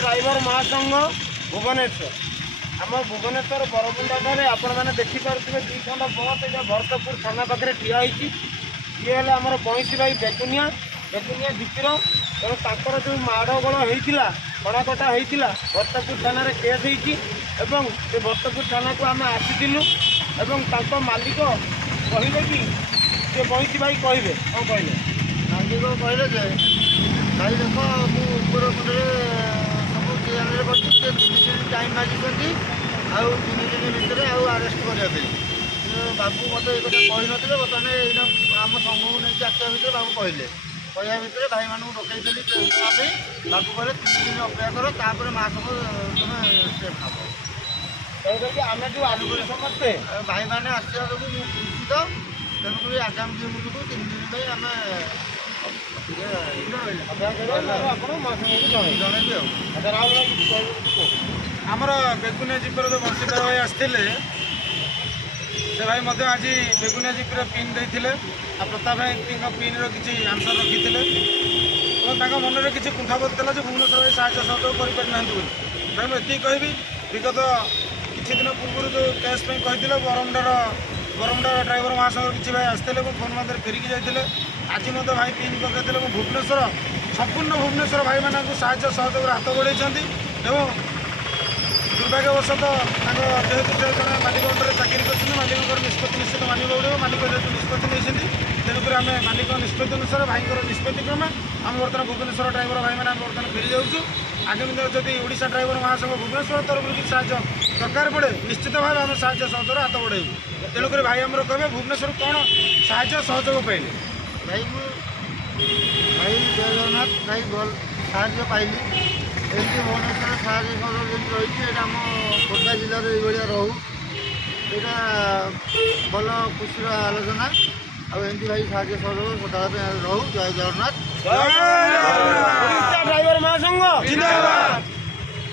Driver महासंघ भुवनेश्वर आम Bhubaneswar Bermuda ठारे आपण मैंने देखिपे दुई खंड बस ये भरतपुर थाना पाखे ठिया होती ये आमर बईसी भाई बेकुनिया बेकुनिया दीपिर तेणु तर जो माड़गोल होता कड़ाकटा होता भरतपुर थाना केस होती से भरतपुर थाना को आम आसीलु एवं मालिक कहले कि से बईसी भाई कहे कौन कहले मालिक कहले जे भाई देख मुझे मुझे सब चैनल कर टाइम मागिंट आउ 3 दिन भितर आरेस्ट करने बाबू मत एक कही ना बर्तमान आम संघ को नहीं आसा भितर बाबू कहले कहवा भितर भाई मानू डकई बाबू कहले 3 दिन अपेक्षा कर तापर मास तुम स्टेप नब आम जो आलुरी समस्ते भाई मैंने आसा जो चिंतित तेणुक आगामी दिन को 3 दिन आम आमर बेगुनिया जीपर जो बंशीधर भाई आसते से भाई मत आज बेगुनिया जीपर पिन देते प्रताप भाई पिन किसी आंसर रखी मन में किसी कुंठाबोध था जो भुवनेश्वर भाई साहय सहयोग करना भाई मुझे कहबी विगत किसी दिन पूर्व जो केस कही बरमुंडा ड्राइवर महासंघ किसी भाई आसते फोन मध्य फेरिकी जाते आज मत भाई पिन पकड़े भुवनेश्वर संपूर्ण भुवनेश्वर भाई मान साहय सहयोग हाथ बढ़ाई दुर्भाग्यवशतः जेहेतु से जन मालिक अंडर चाकरी कर मालिक निष्पत्ति निश्चित मानक पड़ो मालिक जेहतु निष्पत्ति नहीं तेणुकर आम मालिक निष्पत्ति अनुसार भाई निष्पत्ति क्रमे आम बर्तमान भुवनेश्वर ड्राइवर भाई मैंने बर्तमान फेरी जाऊँ आगामी दिन जदि ओडिशा ड्राइवर महासंघ भुवनेश्वर तरफ किसी साहय दरकार पड़े निश्चित भाव आम साहय सहयोग हाथ बढ़ाइबू तेणुकर भाई आमर कहे भुवनेश्वर कौन साहय सहयोग पाइले भाई भाई जय जगन्नाथ भाई भल साहय पाइली एमती भुवनेश्वर साहय सहयोग रही आम खोर्धा जिले में ये रो यहाँ भल खुशी आलोचना आमती भाई साहय सहयोग सदाबले रो जय जगन्नाथ ड्राइवर महासंघ जिंदाबाद।